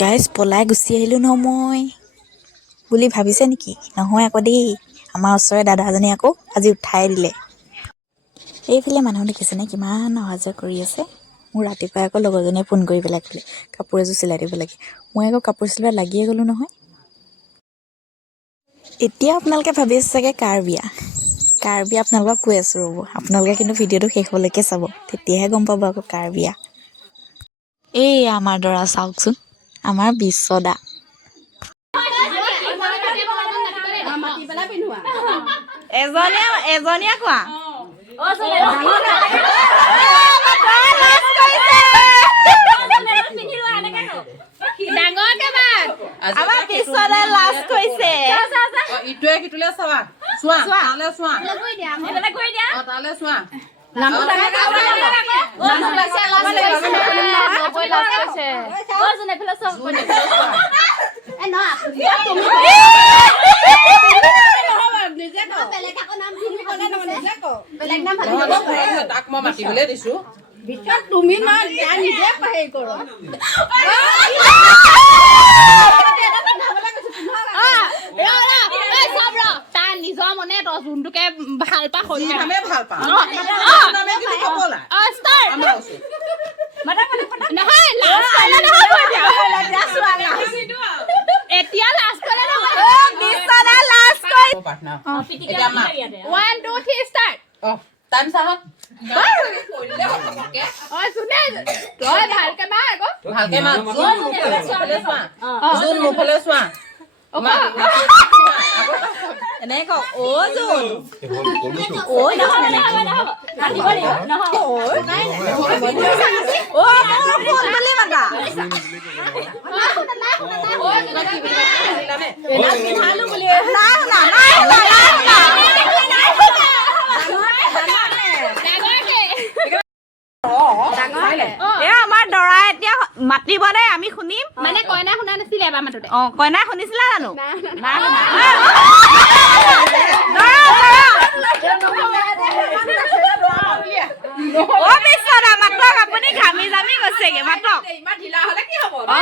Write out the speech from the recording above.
Guys পলাই গুচি আহিলোঁ ন মই বুলি ভাবিছে নেকি? নহয় আকৌ দেই, আমাৰ ওচৰৰে দাদাজনী আকৌ আজি উঠাই দিলে। এইফালে মানুহ দেখিছেনে কিমান অহা যোৱা কৰি আছে। মোৰ ৰাতিপুৱাই আকৌ লগৰজনীয়ে ফোন কৰি পেলাই ক'লে কাপোৰ এযোৰ চিলাই দিব লাগে। মই আকৌ কাপোৰ চিলোৱাত লাগিয়ে গ'লোঁ নহয়। এতিয়া আপোনালোকে ভাবি আছে চাগে কাৰ বিয়া আপোনালোকক কৈ আছোঁ ৰ'ব। আপোনালোকে কিন্তু ভিডিঅ'টো শেষলৈকে চাব, তেতিয়াহে গম পাব আকৌ কাৰ বিয়া। এই আমাৰ দৰা চাওকচোন, আমাৰ বিশ্বদা। এজনীয়ে কোৱা আমাৰ বিশ্বদাই লাজ কৰিছে। ইটোৱে সিটোলে চাবা, চোৱা তালে চোৱা, তালে চোৱা। তাক মই মাতিবলৈ দিছো। তুমি না নিজে হেৰি কৰো নিজৰ মনে তই যোনটোকে ভাল পা নামে ভাল পা এতিয়া লাষ্ট কৰে one two three start. Time চাহত তই ভালকে মা আকৌ ভালকে মাত। জোন মুখলে চোৱা। এনেকে কওঁ অ জোন আমাৰ দৰা এতিয়া মাতিব দেই, আমি শুনিম। মানে কইনা শুনা নাছিলে এবাৰ মাতোতে। অ কইনা শুনিছিলা জানো? অ বিশ্বদা মাতক, আপুনি ঘামি জামি গৈছেগে, মাতক। ইমান ঢিলা হলে কি হ'ব? অ